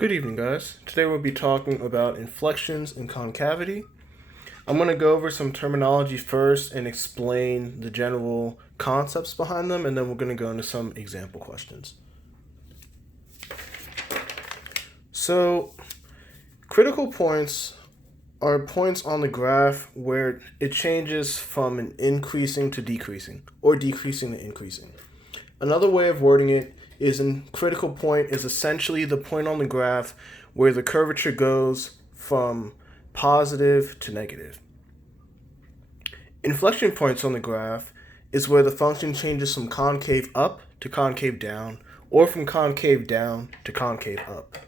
Good evening, guys. Today we'll be talking about inflections and concavity. I'm going to go over some terminology first and explain the general concepts behind them, and then we're going to go into some example questions. So, critical points are points on the graph where it changes from an increasing to decreasing, or decreasing to increasing. Another way of wording it is a critical point is essentially the point on the graph where the curvature goes from positive to negative. Inflection points on the graph is where the function changes from concave up to concave down, or from concave down to concave up.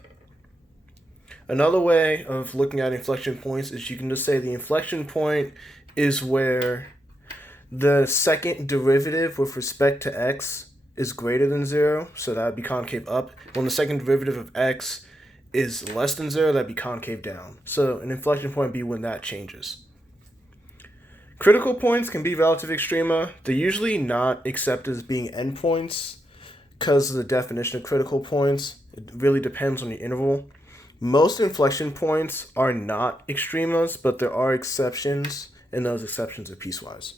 Another way of looking at inflection points is you can just say the inflection point is where the second derivative with respect to x is greater than 0, so that would be concave up. When the second derivative of x is less than 0, that would be concave down. So an inflection point would be when that changes. Critical points can be relative extrema. They're usually not accepted as being endpoints because of the definition of critical points. It really depends on the interval. Most inflection points are not extremas, but there are exceptions, and those exceptions are piecewise.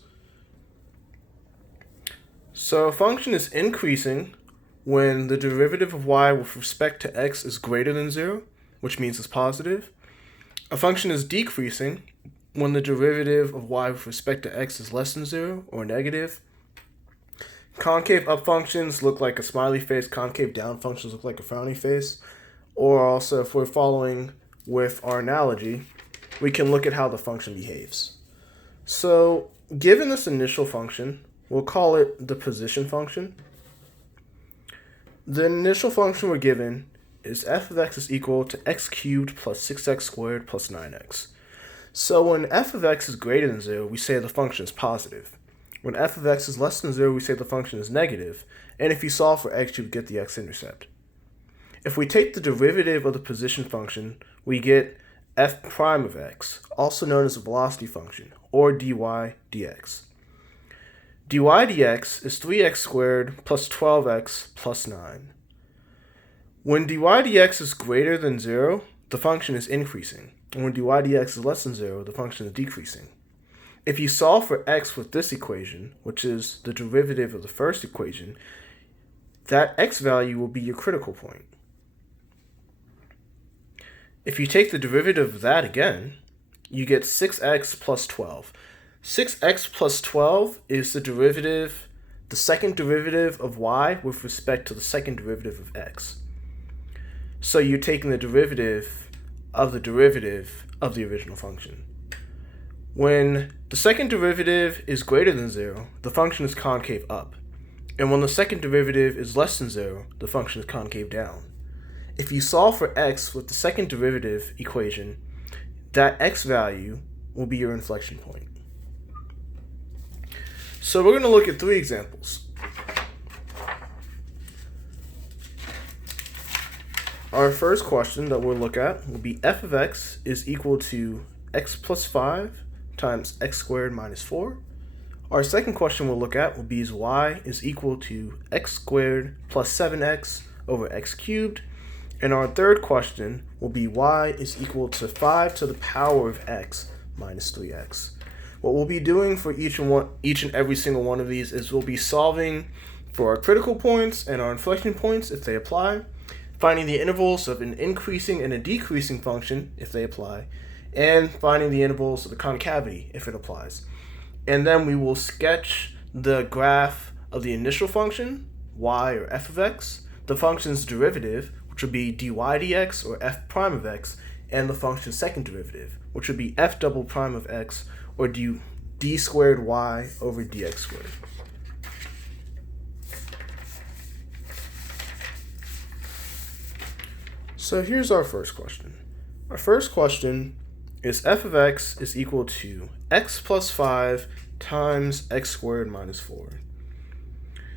So a function is increasing when the derivative of y with respect to x is greater than 0, which means it's positive. A function is decreasing when the derivative of y with respect to x is less than 0 or negative. Concave up functions look like a smiley face, concave down functions look like a frowny face. Or also, if we're following with our analogy, we can look at how the function behaves. So given this initial function, we'll call it the position function. The initial function we're given is f of x is equal to x cubed plus 6x squared plus 9x. So when f of x is greater than 0, we say the function is positive. When f of x is less than 0, we say the function is negative. And if you solve for x, you get the x-intercept. If we take the derivative of the position function, we get f prime of x, also known as a velocity function, or dy dx. dy dx is 3x squared plus 12x plus 9. When dy dx is greater than 0, the function is increasing. And when dy dx is less than 0, the function is decreasing. If you solve for x with this equation, which is the derivative of the first equation, that x value will be your critical point. If you take the derivative of that again, you get 6x plus 12. 6x plus 12 is the second derivative of y with respect to the second derivative of x. So you're taking the derivative of the original function. When the second derivative is greater than 0, the function is concave up. And when the second derivative is less than 0, the function is concave down. If you solve for x with the second derivative equation, that x value will be your inflection point. So we're going to look at 3 examples. Our first question that we'll look at will be f of x is equal to x plus 5 times x squared minus 4. Our second question we'll look at will be y is equal to x squared plus 7x over x cubed. And our third question will be y is equal to 5 to the power of x minus 3x. What we'll be doing for each and every single one of these is we'll be solving for our critical points and our inflection points if they apply, finding the intervals of an increasing and a decreasing function if they apply, and finding the intervals of the concavity if it applies. And then we will sketch the graph of the initial function, y or f of x, the function's derivative, which would be dy dx or f prime of x, and the function's second derivative, which would be f double prime of x or d squared y over dx squared. So here's our first question. Our first question is f of x is equal to x plus 5 times x squared minus 4.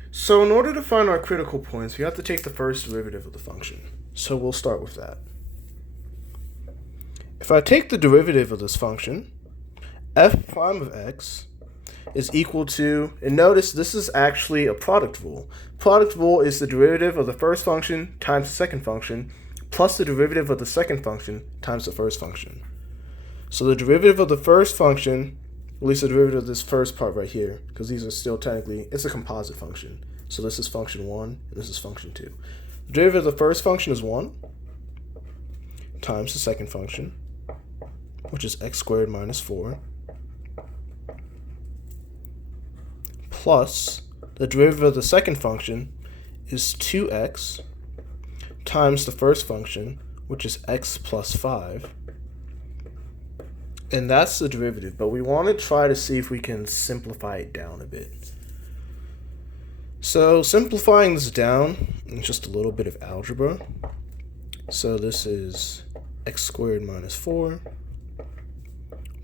So in order to find our critical points, we have to take the first derivative of the function. So we'll start with that. If I take the derivative of this function, f prime of x is equal to, and notice this is actually a product rule. Product rule is the derivative of the first function times the second function plus the derivative of the second function times the first function. So the derivative of the first function, at least the derivative of this first part right here, because these are still technically, it's a composite function. So this is function 1, and this is function 2. The derivative of the first function is 1 times the second function, which is x squared minus 4, plus the derivative of the second function is 2x times the first function, which is x plus 5. And that's the derivative, but we want to try to see if we can simplify it down a bit. So simplifying this down, in just a little bit of algebra. So this is x squared minus 4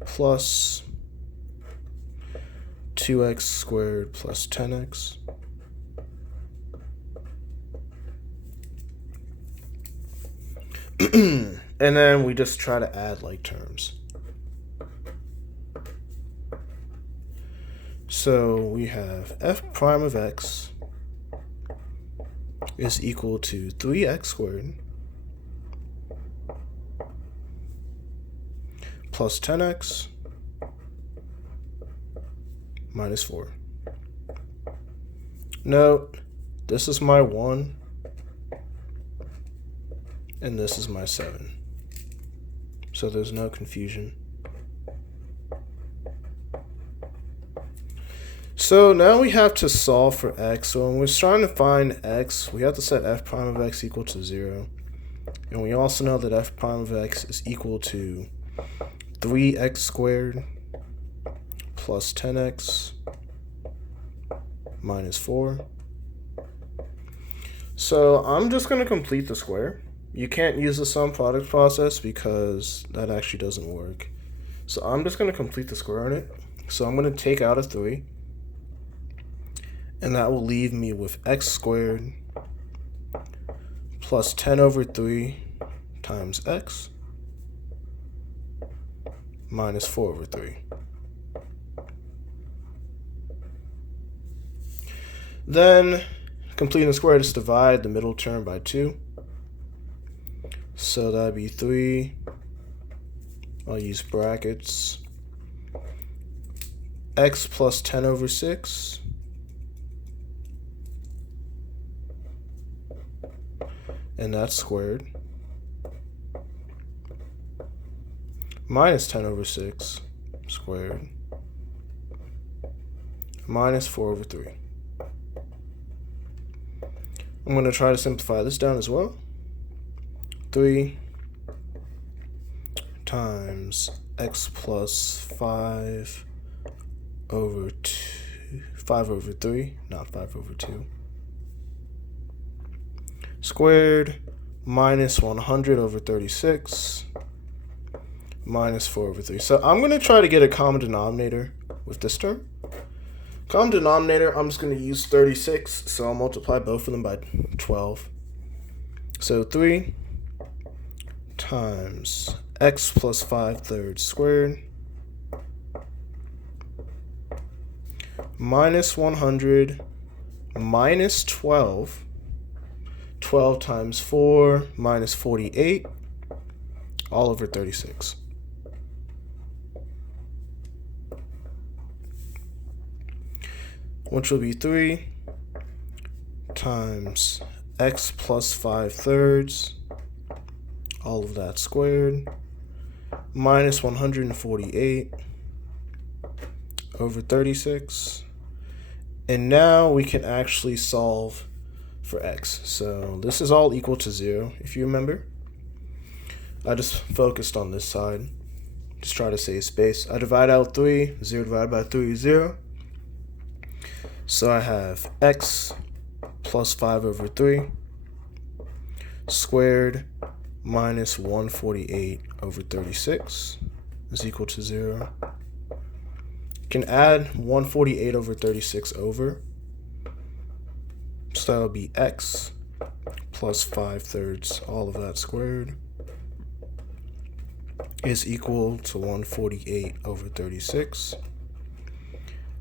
plus 2x squared plus 10x and then we just try to add like terms. So we have f prime of x is equal to 3x squared plus 10x minus 4. Note, this is my 1 and this is my 7. So there's no confusion. So now we have to solve for x. So when we're trying to find x, we have to set f prime of x equal to 0. And we also know that f prime of x is equal to 3x squared plus 10x minus 4. So I'm just going to complete the square. You can't use the sum product process because that actually doesn't work. So I'm just going to complete the square on it. So I'm going to take out a 3. And that will leave me with x squared plus 10 over 3 times x minus 4 over 3. Then, completing the square, just divide the middle term by 2. So that would be 3. I'll use brackets. X plus 10 over 6. And that's squared. Minus 10 over 6 squared. Minus 4 over 3. I'm going to try to simplify this down as well. 3 times x plus 5 over 2, 5 over 3, not 5 over 2. Squared minus 100 over 36 minus 4 over 3. So I'm going to try to get a common denominator with this term. Common denominator, I'm just going to use 36, so I'll multiply both of them by 12. So 3 times x plus 5/3 squared minus 100 minus 12. 12 times 4 minus 48, all over 36. Which will be 3 times x plus 5/3, all of that squared, minus 148 over 36. And now we can actually solve for x. So this is all equal to 0, if you remember. I just focused on this side. Just try to save space. I divide out 3. 0 divided by 3 is 0. So I have x plus 5 over 3 squared minus 148 over 36 is equal to 0. You can add 148 over 36 over. So that would be x plus 5/3, all of that squared, is equal to 148 over 36.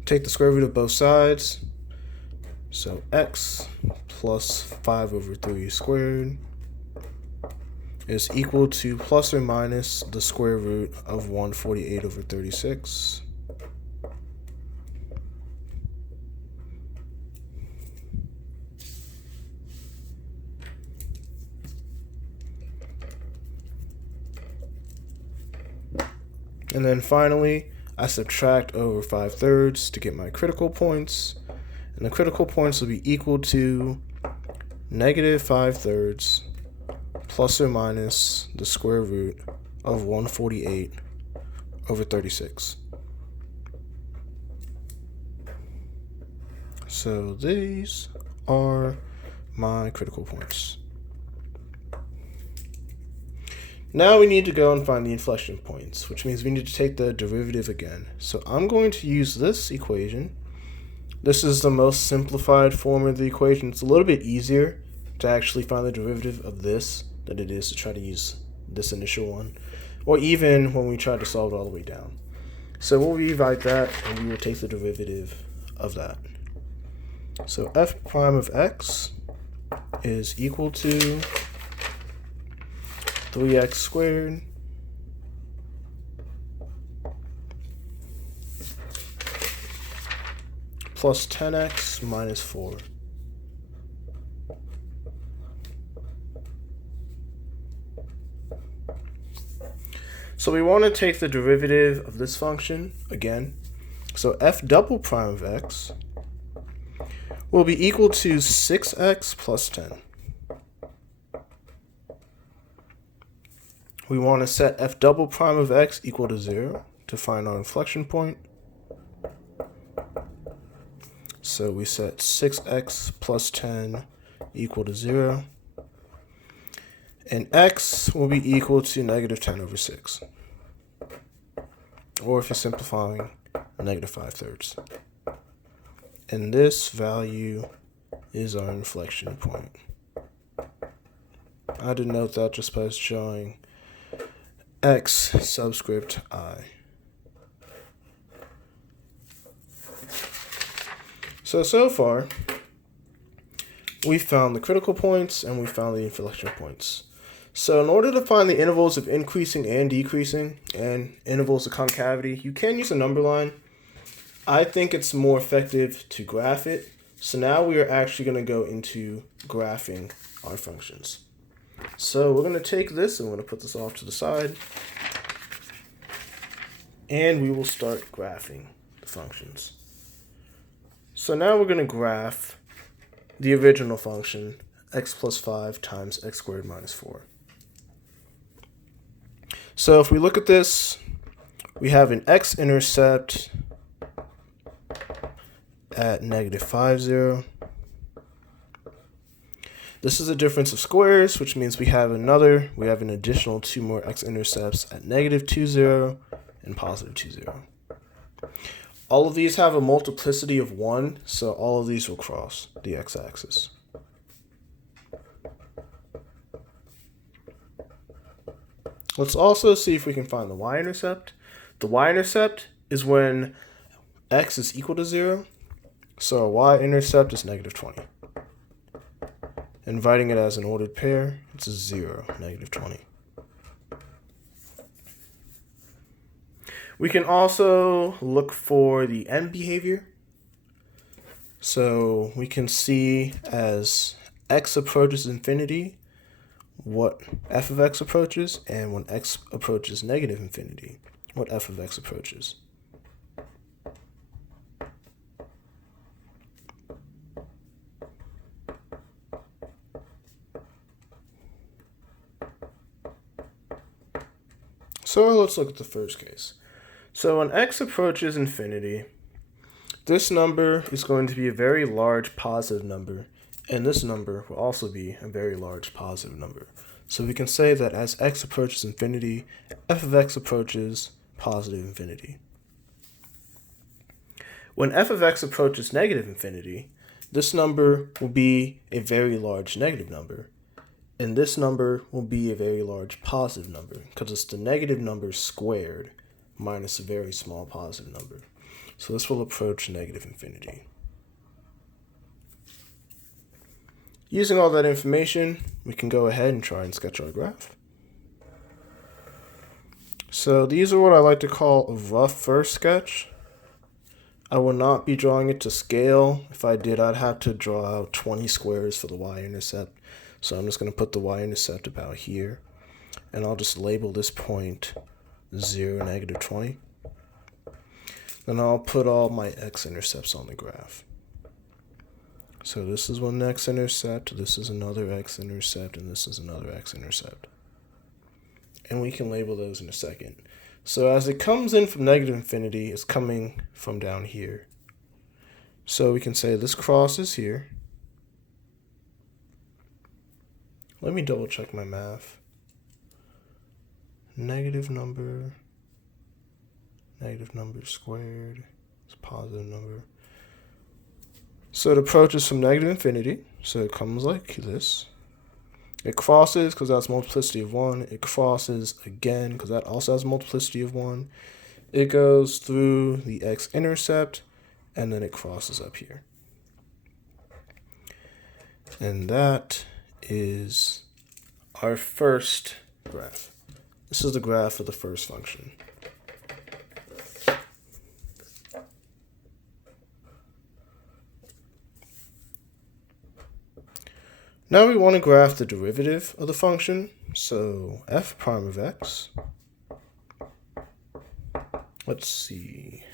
Take the square root of both sides. So x plus 5 over 3 squared is equal to plus or minus the square root of 148 over 36. And then finally, I subtract over 5/3 to get my critical points. And the critical points will be equal to negative 5/3 plus or minus the square root of 148 over 36. So these are my critical points. Now we need to go and find the inflection points, which means we need to take the derivative again. So I'm going to use this equation. This is the most simplified form of the equation. It's a little bit easier to actually find the derivative of this than it is to try to use this initial one, or even when we try to solve it all the way down. So we'll rewrite that and we will take the derivative of that. So f prime of x is equal to 3x squared plus 10x minus 4. So we want to take the derivative of this function again. So f double prime of x will be equal to 6x plus 10. We want to set f double prime of x equal to 0 to find our inflection point. So we set 6x plus 10 equal to 0. And x will be equal to negative 10 over 6. Or if you're simplifying, negative 5/3. And this value is our inflection point. I denote that just by showing x subscript I. So far, we found the critical points and we found the inflection points. So in order to find the intervals of increasing and decreasing and intervals of concavity, you can use a number line. I think it's more effective to graph it. So now we are actually going to go into graphing our functions. So we're going to take this and we're going to put this off to the side. And we will start graphing the functions. So now we're going to graph the original function, x plus 5 times x squared minus 4. So if we look at this, we have an x-intercept at negative 5, 0. This is a difference of squares, which means we have an additional 2 more x-intercepts at negative 2, 0 and positive 2, 0. All of these have a multiplicity of 1, so all of these will cross the x-axis. Let's also see if we can find the y-intercept. The y-intercept is when x is equal to 0, so our y-intercept is negative 20. And writing it as an ordered pair, it's 0, negative 20. We can also look for the end behavior. So we can see as x approaches infinity, what f of x approaches, and when x approaches negative infinity, what f of x approaches. So let's look at the first case. So when x approaches infinity, this number is going to be a very large positive number, and this number will also be a very large positive number. So we can say that as x approaches infinity, f of x approaches positive infinity. When f of x approaches negative infinity, this number will be a very large negative number, and this number will be a very large positive number because it's the negative number squared minus a very small positive number. So this will approach negative infinity. Using all that information, we can go ahead and try and sketch our graph. So these are what I like to call a rough first sketch. I will not be drawing it to scale. If I did, I'd have to draw out 20 squares for the y-intercept. So I'm just going to put the y-intercept about here. And I'll just label this point 0, -20. Then I'll put all my x-intercepts on the graph. So this is one x-intercept, this is another x-intercept, and this is another x-intercept. And we can label those in a second. So as it comes in from -infinity, it's coming from down here. So we can say this crosses here. Let me double check my math. Negative number squared is a positive number. So it approaches from -infinity, so it comes like this. It crosses because that's multiplicity of 1. It crosses again because that also has multiplicity of 1. It goes through the x-intercept, and then it crosses up here. And that is our first graph. This is the graph of the first function. Now we want to graph the derivative of the function. So f prime of x. Let's see.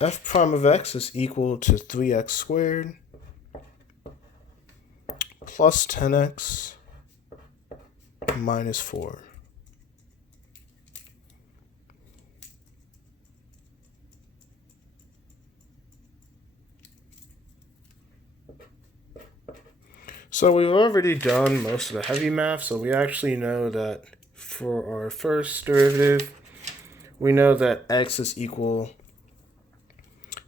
F prime of x is equal to 3x squared plus 10x minus 4. So we've already done most of the heavy math, so we actually know that for our first derivative, we know that x is equal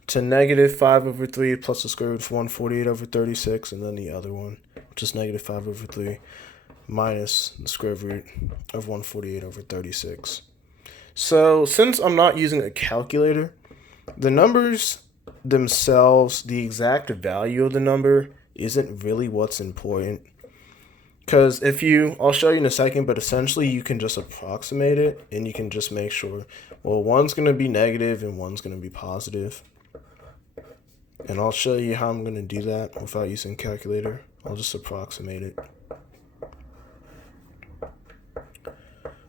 to -5/3 plus the square root of 148/36, and then the other one, which is -5/3 minus the square root of 148/36. So since I'm not using a calculator, the numbers themselves, the exact value of the number, isn't really what's important. Because I'll show you in a second, but essentially you can just approximate it, and you can just make sure, well, one's going to be negative and one's going to be positive. And I'll show you how I'm going to do that without using a calculator. I'll just approximate it.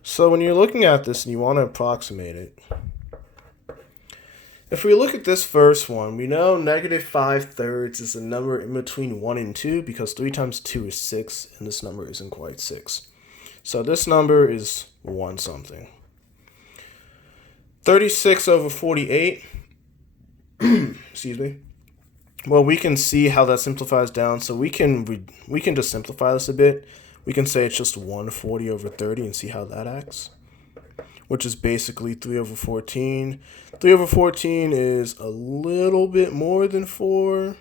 So when you're looking at this and you want to approximate it, if we look at this first one, we know -5/3 is a number in between 1 and 2 because 3 times 2 is 6, and this number isn't quite 6. So this number is 1 something. 36/48, excuse me. Well, we can see how that simplifies down, so we can just simplify this a bit. We can say it's just 140/30 and see how that acts, which is basically 3/14. 3/14 is a little bit more than 4,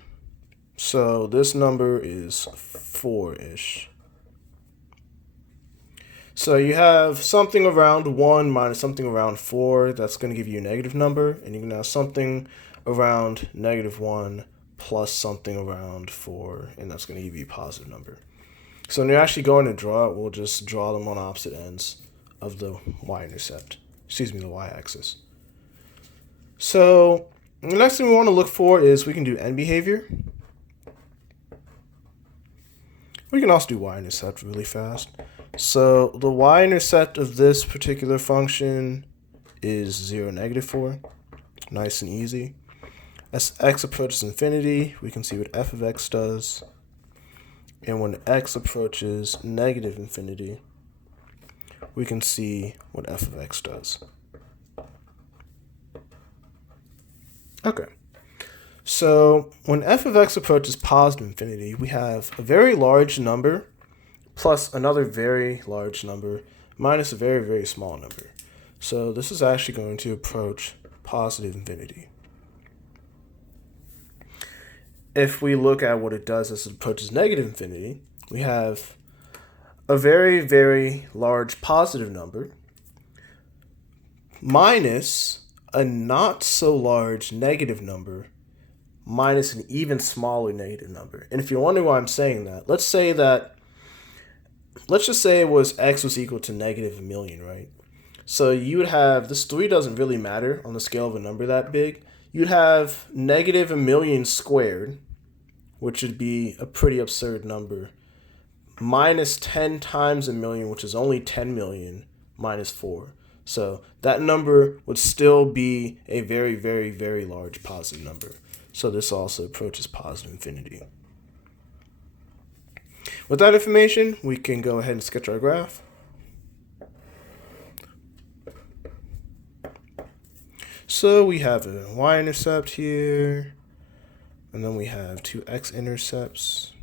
so this number is 4-ish. So you have something around 1 minus something around 4, that's going to give you a negative number, and you're going to have something around -1 plus something around 4, and that's going to give you a positive number. So when you're actually going to draw it, we'll just draw them on opposite ends of the y-intercept, the y-axis. So the next thing we want to look for is we can do end behavior. We can also do y-intercept really fast. So the y-intercept of this particular function is 0, -4. Nice and easy. As x approaches infinity, we can see what f of x does. And when x approaches -infinity, we can see what f of x does. Okay. So when f of x approaches positive infinity, we have a very large number plus another very large number minus a very, very small number. So this is actually going to approach positive infinity. If we look at what it does as it approaches -infinity, we have a very, very large positive number minus a not so large negative number minus an even smaller negative number. And if you're wondering why I'm saying that, let's say that let's just say it was x was equal to negative a million, right? So you would have, this 3 doesn't really matter on the scale of a number that big. You'd have negative a million squared, which would be a pretty absurd number, minus 10 times a million, which is only 10 million, minus 4. So that number would still be a very, very, very large positive number. So this also approaches positive infinity. With that information, we can go ahead and sketch our graph. So we have a y-intercept here, and then we have two x-intercepts.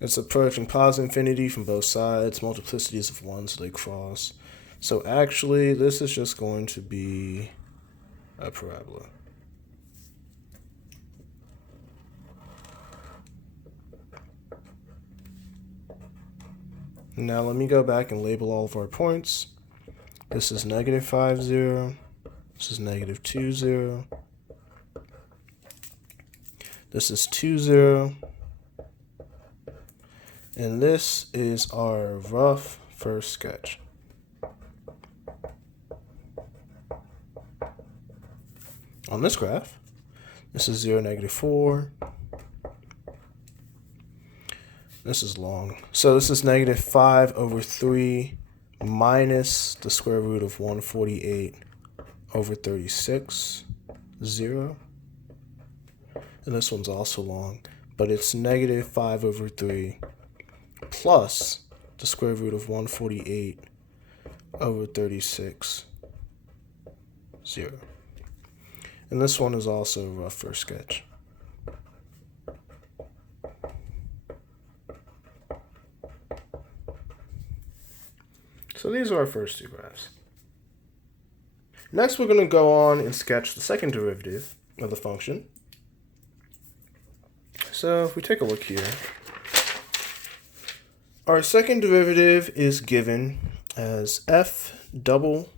It's approaching positive infinity from both sides, multiplicities of 1, so they cross. So actually, this is just going to be a parabola. Now let me go back and label all of our points. This is negative 5, 0. This is negative 2, 0. This is 2, 0. And this is our rough first sketch. On this graph, this is 0, negative 4. This is long. So this is negative 5 over 3 minus the square root of 148 over 36, 0. And this one's also long, but it's negative 5 over 3 plus the square root of 148 over 36, 0. And this one is also a rough first sketch. So these are our first two graphs. Next, we're going to go on and sketch the second derivative of the function. So if we take a look here, our second derivative is given as f double,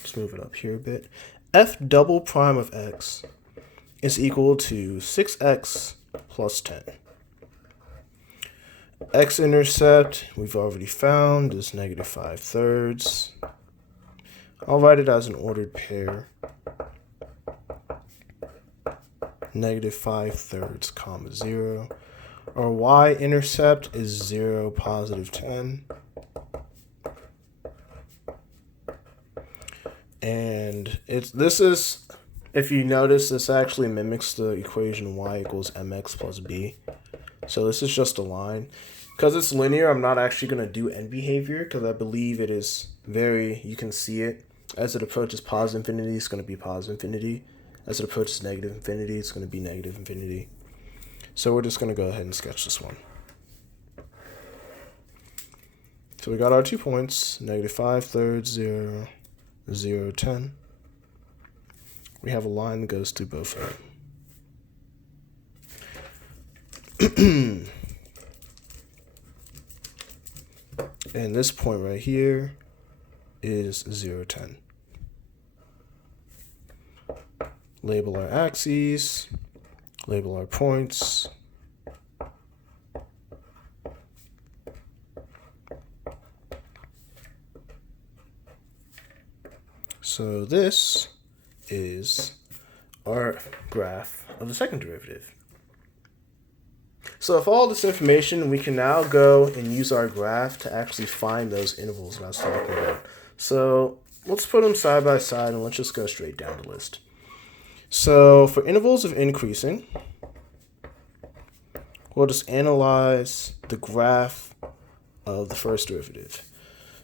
let's move it up here a bit, f double prime of x is equal to 6x plus 10. X-intercept, we've already found, is negative 5/3. I'll write it as an ordered pair. Negative 5/3, comma 0. Our y-intercept is 0, positive 10. And this is, if you notice, this actually mimics the equation y equals mx plus b. So this is just a line. Because it's linear, I'm not actually going to do end behavior because I believe it is you can see it. As it approaches positive infinity, it's going to be positive infinity. As it approaches negative infinity, it's going to be negative infinity. So we're just going to go ahead and sketch this one. So we got our 2 points, negative 5/3, 0, 0, 10. We have a line that goes through both of them. And this point right here is 0, 10. Label our axes, label our points. So this is our graph of the second derivative. So with all this information, we can now go and use our graph to actually find those intervals that I was talking about. So let's put them side by side and let's just go straight down the list. So for intervals of increasing, we'll just analyze the graph of the first derivative.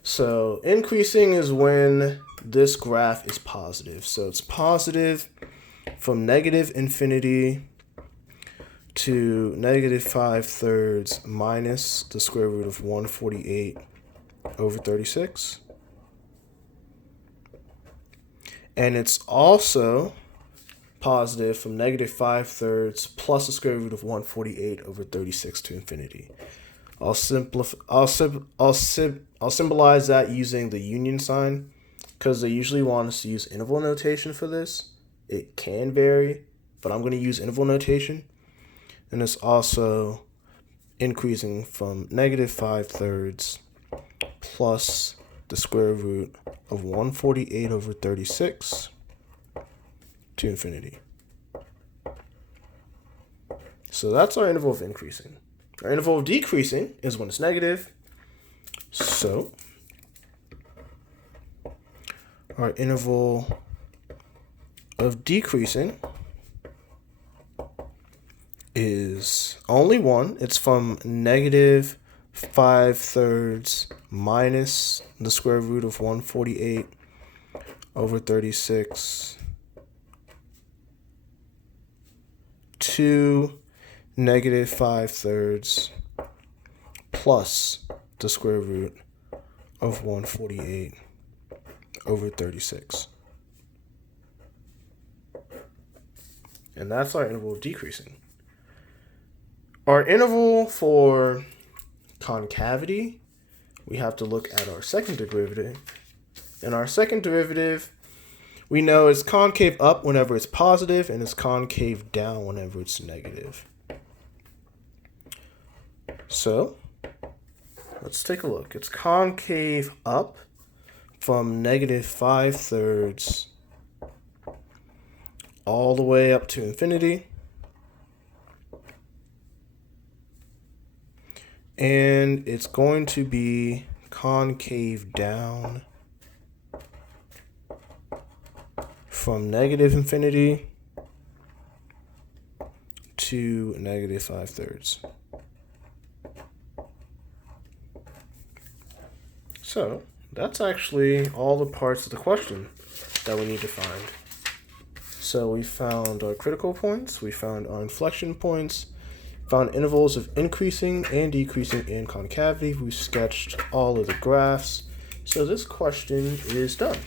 So increasing is when this graph is positive. So it's positive from negative infinity to negative 5/3 minus the square root of 148 over 36. And it's also positive from negative 5/3 plus the square root of 148 over 36 to infinity. I'll symbolize that using the union sign because they usually want us to use interval notation for this. It can vary, but I'm going to use interval notation. And it's also increasing from -5/3 plus the square root of 148/36 to infinity. So that's our interval of increasing. Our interval of decreasing is when it's negative. So our interval of decreasing is only one. It's from -5/3 minus the square root of 148/36 to -5/3 plus the square root of 148/36. And that's our interval of decreasing. Our interval for concavity, we have to look at our second derivative. And our second derivative, we know it's concave up whenever it's positive and it's concave down whenever it's negative. So let's take a look. It's concave up from -5/3 all the way up to infinity. And it's going to be concave down from -infinity to -5/3. So that's actually all the parts of the question that we need to find. So we found our critical points, we found our inflection points, found intervals of increasing and decreasing in concavity. We sketched all of the graphs. So this question is done.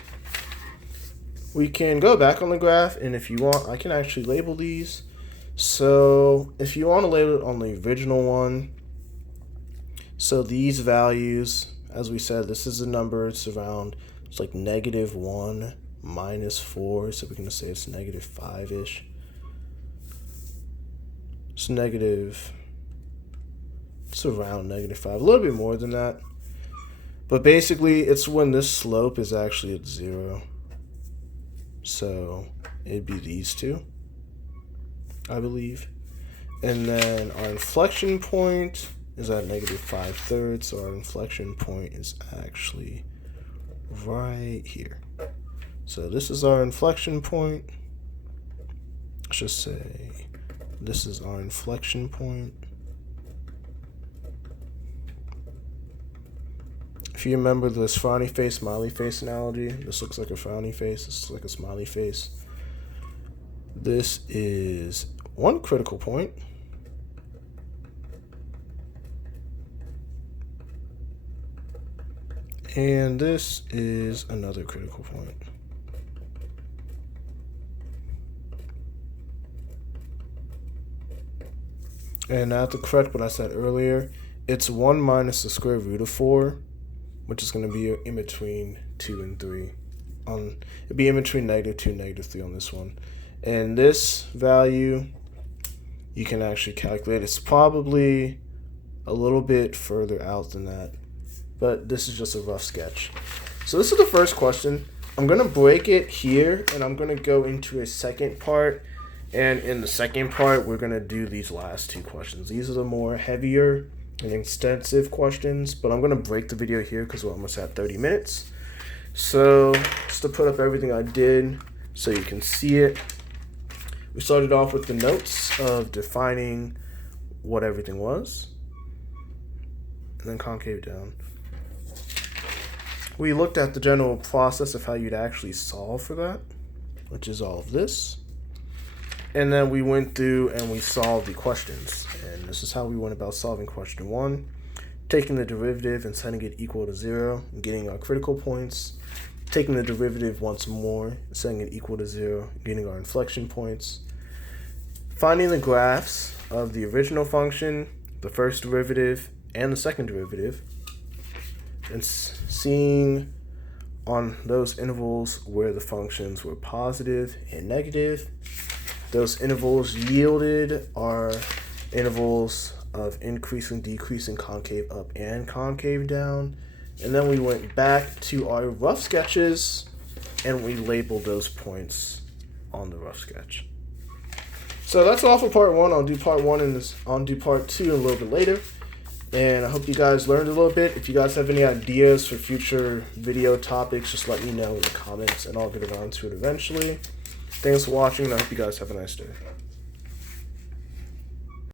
We can go back on the graph, and if you want, I can actually label these. So if you want to label it on the original one, so these values, as we said, this is a number, it's around, it's like -1, -4, so we're going to say it's -5-ish. It's around -5, a little bit more than that. But basically, it's when this slope is actually at 0. So it'd be these two, I believe. And then our inflection point is at -5/3, so our inflection point is actually right here. So this is our inflection point. Let's just say this is our inflection point. If you remember this frowny face, smiley face analogy, this looks like a frowny face, this looks like a smiley face. This is one critical point. And this is another critical point. And I have to correct what I said earlier. It's 1 minus the square root of 4, which is going to be in between 2 and 3. It'd be in between -2 and -3 on this one. And this value, you can actually calculate. It's probably a little bit further out than that, but this is just a rough sketch. So this is the first question. I'm going to break it here, and I'm going to go into a second part. And in the second part, we're going to do these last two questions. These are the more heavier and extensive questions, but I'm going to break the video here because we're almost at 30 minutes. So just to put up everything I did so you can see it. We started off with the notes of defining what everything was, and then concave down. We looked at the general process of how you'd actually solve for that, which is all of this. And then we went through and we solved the questions. And this is how we went about solving question 1. Taking the derivative and setting it equal to 0, and getting our critical points. Taking the derivative once more, setting it equal to 0, getting our inflection points. Finding the graphs of the original function, the first derivative, and the second derivative. And seeing on those intervals where the functions were positive and negative. Those intervals yielded our intervals of increasing, decreasing, concave up and concave down. And then we went back to our rough sketches and we labeled those points on the rough sketch. So that's all for part 1. I'll do part 1 and I'll do part 2 a little bit later. And I hope you guys learned a little bit. If you guys have any ideas for future video topics, just let me know in the comments and I'll get around to it eventually. Thanks for watching and I hope you guys have a nice day.